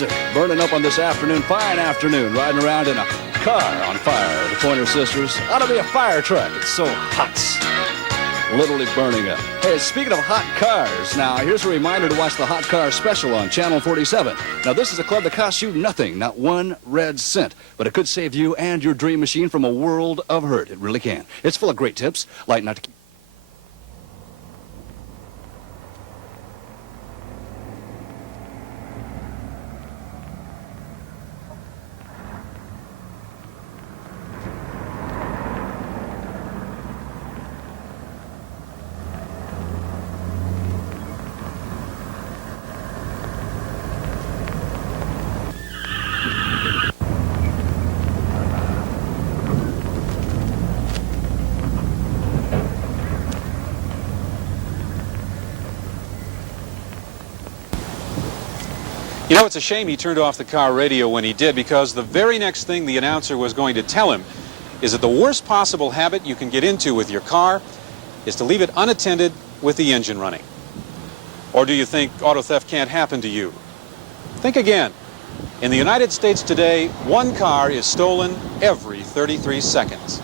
Yes, sir. Burning up on this afternoon, fine afternoon, riding around in a car on fire. The Pointer Sisters. Ought to be a fire truck. It's so hot. Literally burning up. Hey, speaking of hot cars, now here's a reminder to watch the Hot Car Special on Channel 47. Now, this is a club that costs you nothing, not 1 red cent, but it could save you and your dream machine from a world of hurt. It really can. It's full of great tips, like not to keep... You know, it's a shame he turned off the car radio when he did, because the very next thing the announcer was going to tell him is that the worst possible habit you can get into with your car is to leave it unattended with the engine running. Or do you think auto theft can't happen to you? Think again. In the United States today, 1 car is stolen every 33 seconds.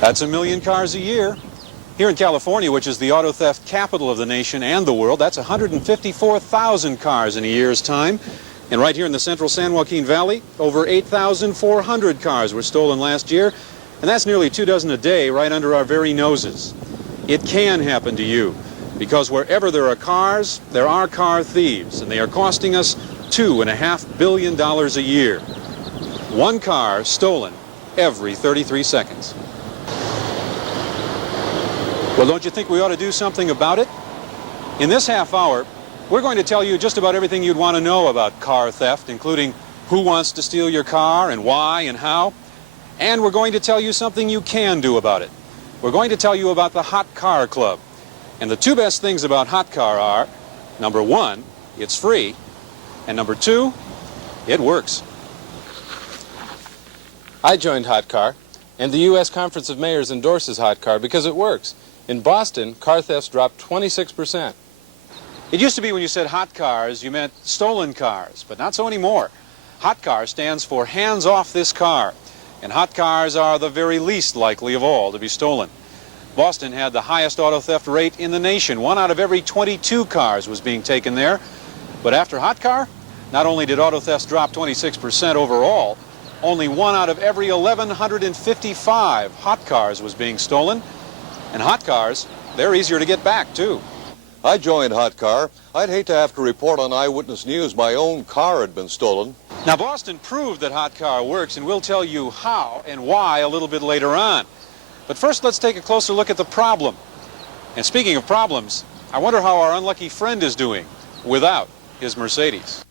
That's 1 million cars a year. Here in California, which is the auto theft capital of the nation and the world, that's 154,000 cars in a year's time. And right here in the central San Joaquin Valley, over 8,400 cars were stolen last year. And that's nearly 24 a day right under our very noses. It can happen to you, because wherever there are cars, there are car thieves, and they are costing us $2.5 billion a year. 1 car stolen every 33 seconds. Well, don't you think we ought to do something about it? In this half hour, we're going to tell you just about everything you'd want to know about car theft, including who wants to steal your car and why and how. And we're going to tell you something you can do about it. We're going to tell you about the Hot Car Club. And the 2 best things about Hot Car are, number 1, it's free, and number 2, it works. I joined Hot Car, and the U.S. Conference of Mayors endorses Hot Car because it works. In Boston, car thefts dropped 26%. It used to be when you said hot cars, you meant stolen cars, but not so anymore. Hot Car stands for hands off this car, and hot cars are the very least likely of all to be stolen. Boston had the highest auto theft rate in the nation. 1 out of every 22 cars was being taken there. But after Hot Car, not only did auto thefts drop 26% overall, only 1 out of every 1,155 hot cars was being stolen. And hot cars, they're easier to get back, too. I joined Hot Car. I'd hate to have to report on Eyewitness News my own car had been stolen. Now, Boston proved that Hot Car works, and we'll tell you how and why a little bit later on. But first, let's take a closer look at the problem. And speaking of problems, I wonder how our unlucky friend is doing without his Mercedes.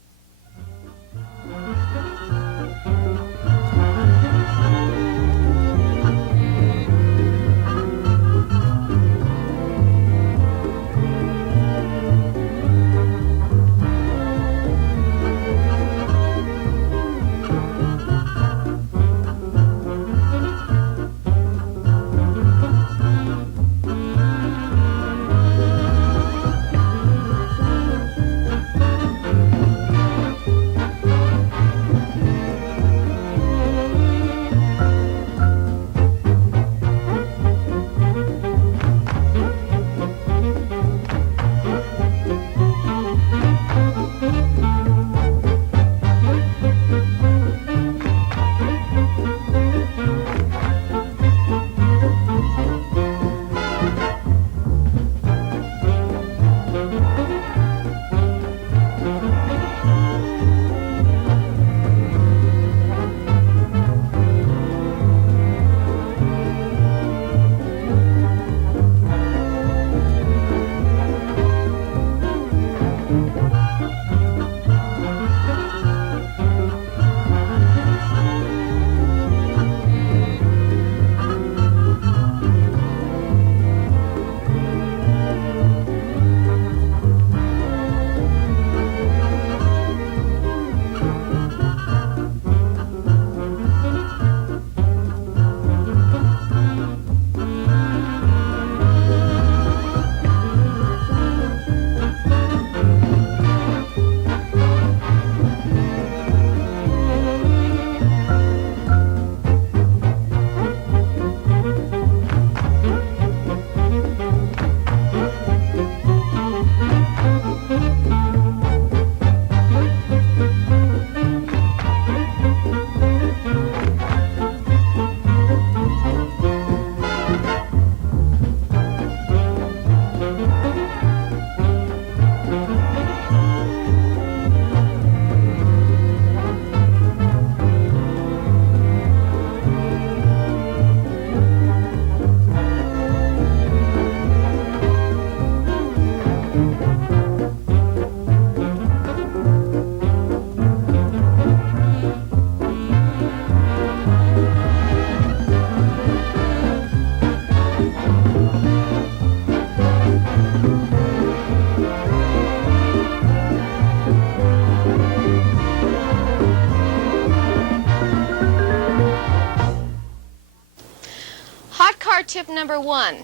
car tip number 1.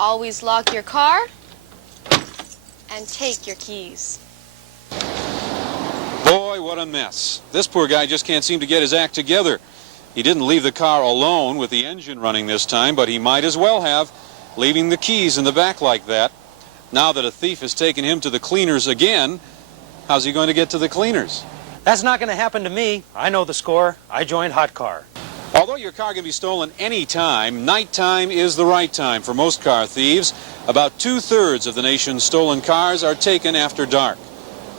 Always lock your car and take your keys. Boy, what a mess. This poor guy just can't seem to get his act together. He didn't leave the car alone with the engine running this time, but he might as well have, leaving the keys in the back like that. Now that a thief has taken him to the cleaners again, how's he going to get to the cleaners? That's not going to happen to me. I know the score. I joined Hot Car. Although your car can be stolen any time, nighttime is the right time for most car thieves. About 2/3 of the nation's stolen cars are taken after dark.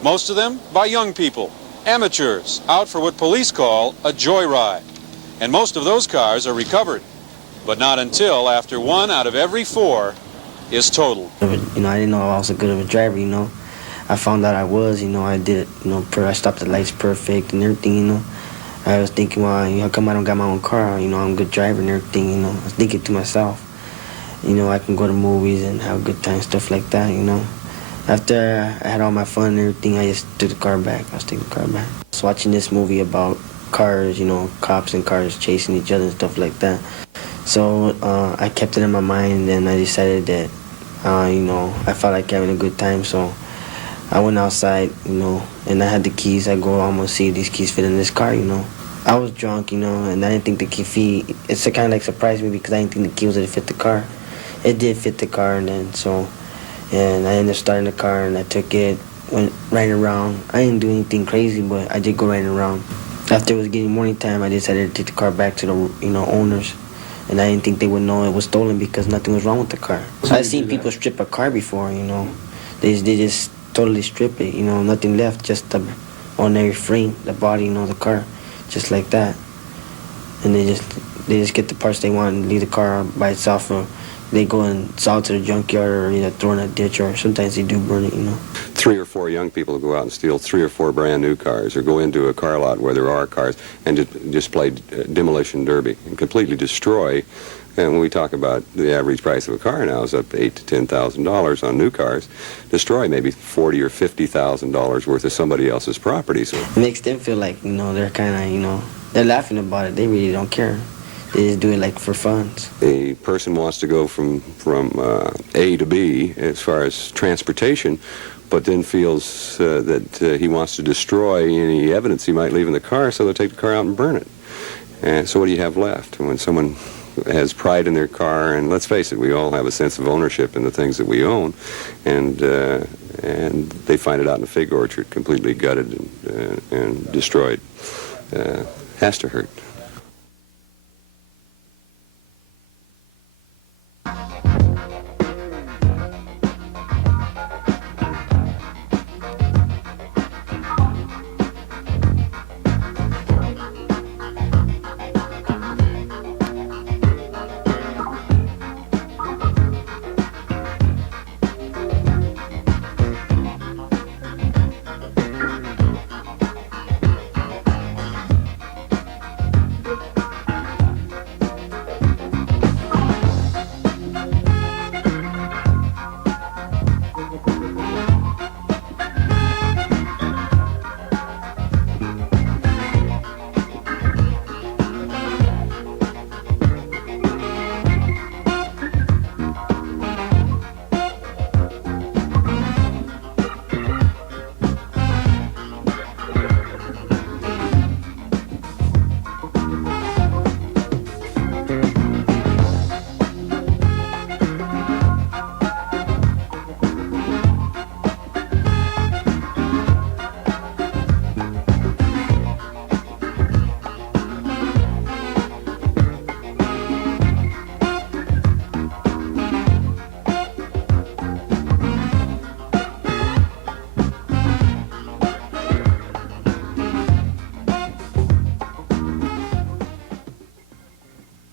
Most of them by young people, amateurs, out for what police call a joyride. And most of those cars are recovered, but not until after 1 out of every 4 is totaled. You know, I didn't know I was a good of a driver, you know. I found out I was, you know, I did it, you know, I stopped the lights perfect and everything, you know. I was thinking, well, how come I don't got my own car? You know, I'm a good driver and everything, you know. I was thinking to myself, you know, I can go to movies and have a good time, stuff like that, you know. After I had all my fun and everything, I just took the car back. I was taking the car back. I was watching this movie about cars, you know, cops and cars chasing each other and stuff like that. So I kept it in my mind, and I decided that, you know, I felt like having a good time, so I went outside, you know, and I had the keys. I go, I'm gonna see if these keys fit in this car, you know. I was drunk, you know, and I didn't think the key it's kind of like surprised me because I didn't think the key was gonna fit the car. It did fit the car, and then and I ended up starting the car, and I took it, went riding around. I didn't do anything crazy, but I did go riding around. After it was getting morning time, I decided to take the car back to the, you know, owners. And I didn't think they would know it was stolen because nothing was wrong with the car. So I've seen people strip a car before, you know. They just totally strip it, you know, nothing left, just the ordinary frame, the body, you know, the car, just like that. And they just get the parts they want and leave the car by itself, or they go and sell it to the junkyard, or either throw in a ditch, or sometimes they do burn it, you know. 3 or 4 young people go out and steal 3 or 4 brand new cars, or go into a car lot where there are cars and just play demolition derby and completely destroy. And when we talk about the average price of a car now is up to $8,000 to $10,000 on new cars, destroy maybe $40,000 or $50,000 worth of somebody else's property. So it makes them feel like, you know, they're kind of, you know, they're laughing about it. They really don't care. They just do it like for fun. A person wants to go from A to B as far as transportation, but then feels that he wants to destroy any evidence he might leave in the car, so they'll take the car out and burn it. And so what do you have left? When someone has pride in their car, and let's face it, we all have a sense of ownership in the things that we own, and they find it out in a fig orchard, completely gutted and destroyed, has to hurt.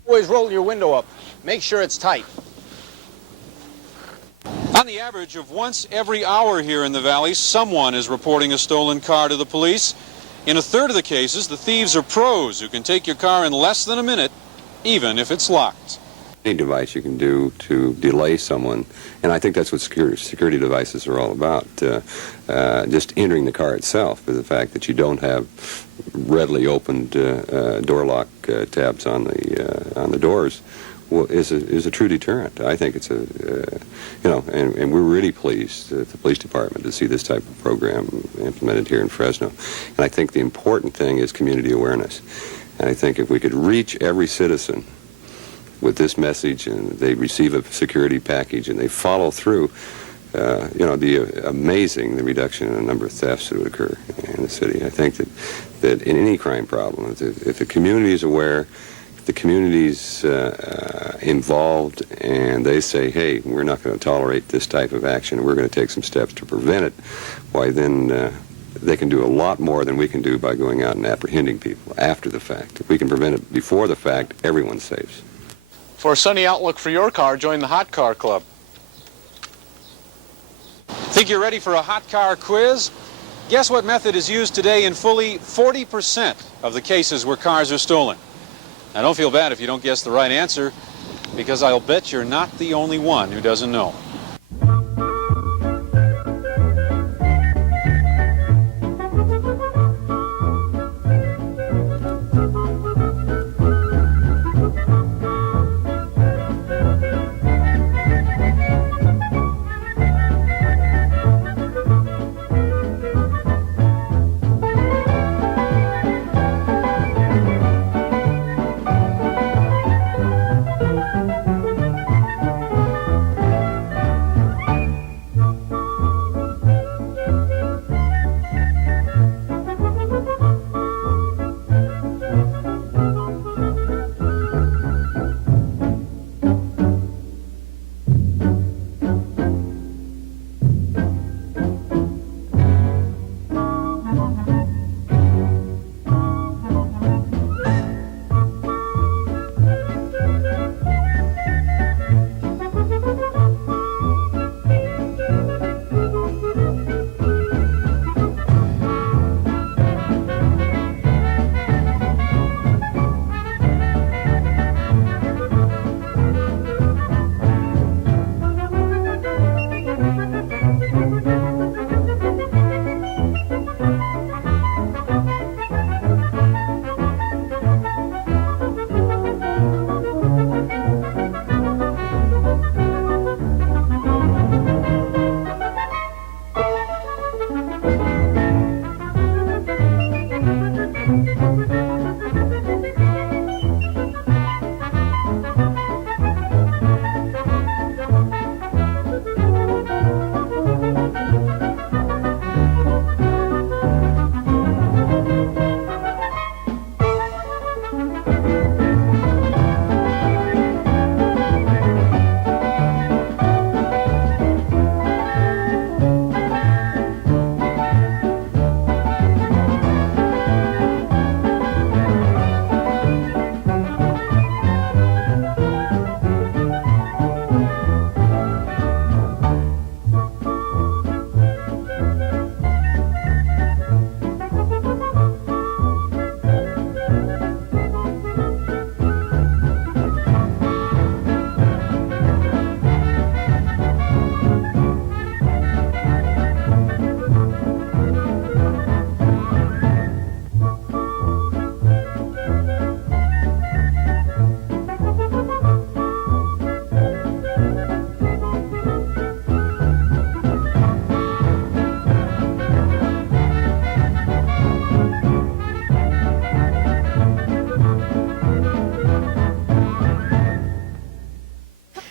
Always roll your window up. Make sure it's tight. On the average of once every hour here in the valley, someone is reporting a stolen car to the police. In 1/3 of the cases, the thieves are pros who can take your car in less than a minute, even if it's locked. Any device you can do to delay someone, and I think that's what security devices are all about, just entering the car itself, is the fact that you don't have readily opened door lock tabs on the doors is a true deterrent. I think it's and we're really pleased at the police department to see this type of program implemented here in Fresno. And I think the important thing is community awareness. And I think if we could reach every citizen with this message, and they receive a security package and they follow through, it'd be amazing, the reduction in the number of thefts that would occur in the city. I think that in any crime problem, if the community is aware, if the community's involved, and they say, hey, we're not going to tolerate this type of action, we're going to take some steps to prevent it, why then they can do a lot more than we can do by going out and apprehending people after the fact. If we can prevent it before the fact, everyone's safe. For a sunny outlook for your car, join the Hot Car Club. Think you're ready for a hot car quiz? Guess what method is used today in fully 40% of the cases where cars are stolen? Now, don't feel bad if you don't guess the right answer, because I'll bet you're not the only one who doesn't know.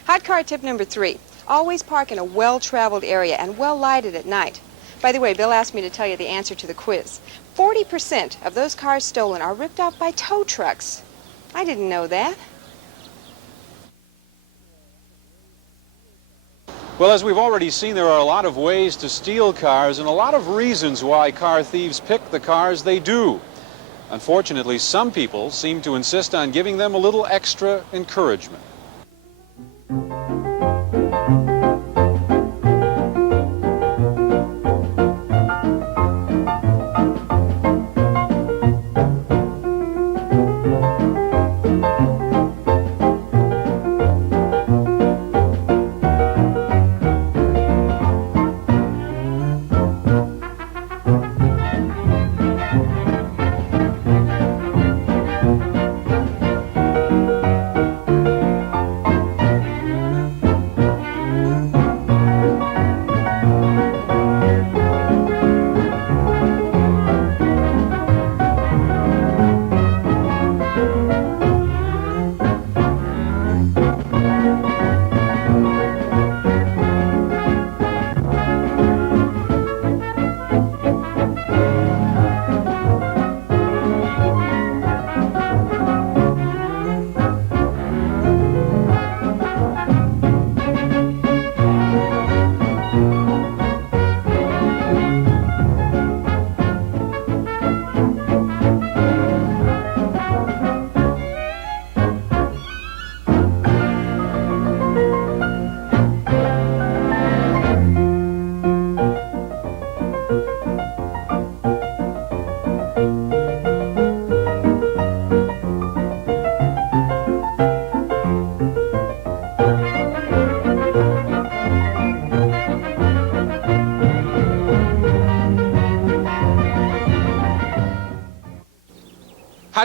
Hot car tip number 3. Always park in a well-traveled area and well-lighted at night. By the way, Bill asked me to tell you the answer to the quiz. 40% of those cars stolen are ripped off by tow trucks. I didn't know that. Well, as we've already seen, there are a lot of ways to steal cars and a lot of reasons why car thieves pick the cars they do. Unfortunately, some people seem to insist on giving them a little extra encouragement.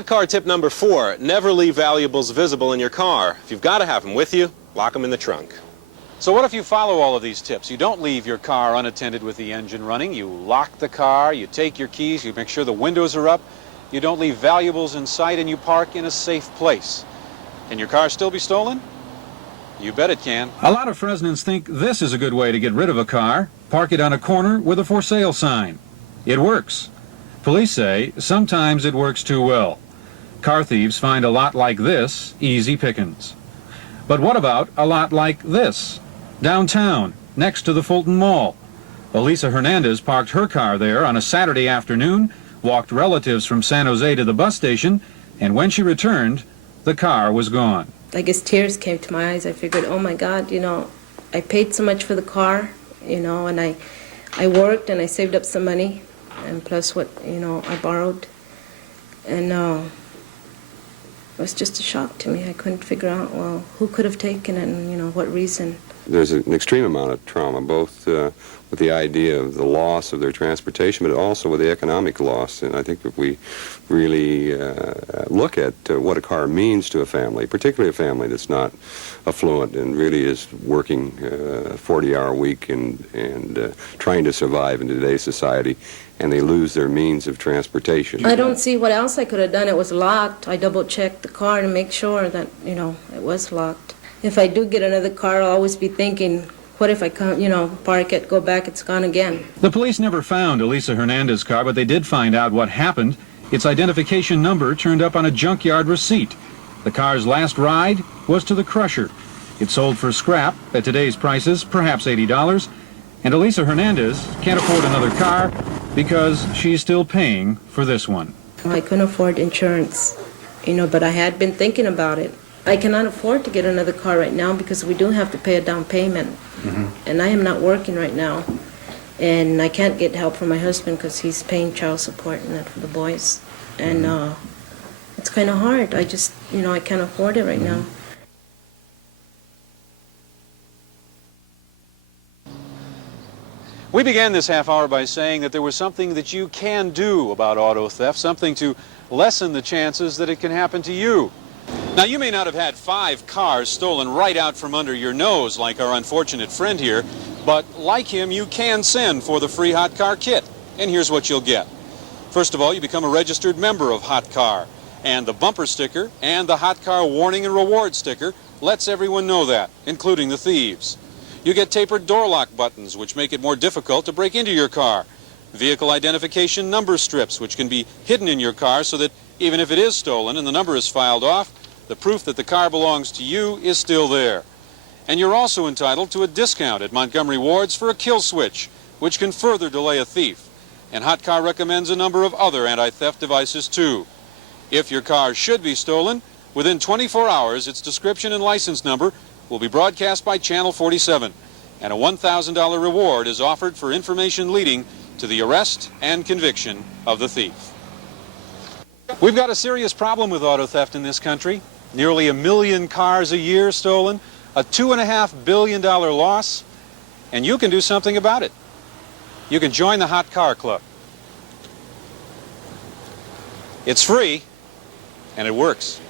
Hot car tip number 4, never leave valuables visible in your car. If you've got to have them with you, lock them in the trunk. So what if you follow all of these tips? You don't leave your car unattended with the engine running. You lock the car, you take your keys, you make sure the windows are up, you don't leave valuables in sight, and you park in a safe place. Can your car still be stolen? You bet it can. A lot of Fresnans think this is a good way to get rid of a car. Park it on a corner with a for sale sign. It works. Police say sometimes it works too well. Car thieves find a lot like this easy pickings. But what about a lot like this? Downtown, next to the Fulton Mall. Elisa Hernandez parked her car there on a Saturday afternoon, walked relatives from San Jose to the bus station, and when she returned, the car was gone. I guess tears came to my eyes. I figured, oh my God, I paid so much for the car, and I worked and I saved up some money, and plus what, I borrowed. And it was just a shock to me. I couldn't figure out, well, who could have taken it and, what reason. There's an extreme amount of trauma, both with the idea of the loss of their transportation, but also with the economic loss. And I think if we really look at what a car means to a family, particularly a family that's not affluent and really is working a 40-hour week and trying to survive in today's society, and they lose their means of transportation. I don't see what else I could have done. It was locked. I double-checked the car to make sure that, it was locked. If I do get another car, I'll always be thinking, what if I come, park it, go back, it's gone again. The police never found Elisa Hernandez's car, but they did find out what happened. Its identification number turned up on a junkyard receipt. The car's last ride was to the crusher. It sold for scrap, at today's prices, perhaps $80. And Elisa Hernandez can't afford another car because she's still paying for this one. I couldn't afford insurance, but I had been thinking about it. I cannot afford to get another car right now because we do have to pay a down payment. And I am not working right now. And I can't get help from my husband because he's paying child support and that for the boys. And it's kind of hard. I just, I can't afford it right now. We began this half hour by saying that there was something that you can do about auto theft, something to lessen the chances that it can happen to you. Now, you may not have had 5 cars stolen right out from under your nose like our unfortunate friend here, but like him, you can send for the free Hot Car Kit. And here's what you'll get. First of all, you become a registered member of Hot Car, and the bumper sticker and the Hot Car warning and reward sticker lets everyone know that, including the thieves. You get tapered door lock buttons, which make it more difficult to break into your car. Vehicle identification number strips, which can be hidden in your car so that even if it is stolen and the number is filed off, the proof that the car belongs to you is still there. And you're also entitled to a discount at Montgomery Ward's for a kill switch, which can further delay a thief. And Hot Car recommends a number of other anti-theft devices too. If your car should be stolen, within 24 hours, its description and license number will be broadcast by Channel 47, and a $1,000 reward is offered for information leading to the arrest and conviction of the thief. We've got a serious problem with auto theft in this country. Nearly 1 million cars a year stolen, a $2.5 billion loss, and you can do something about it. You can join the Hot Car Club. It's free, and it works.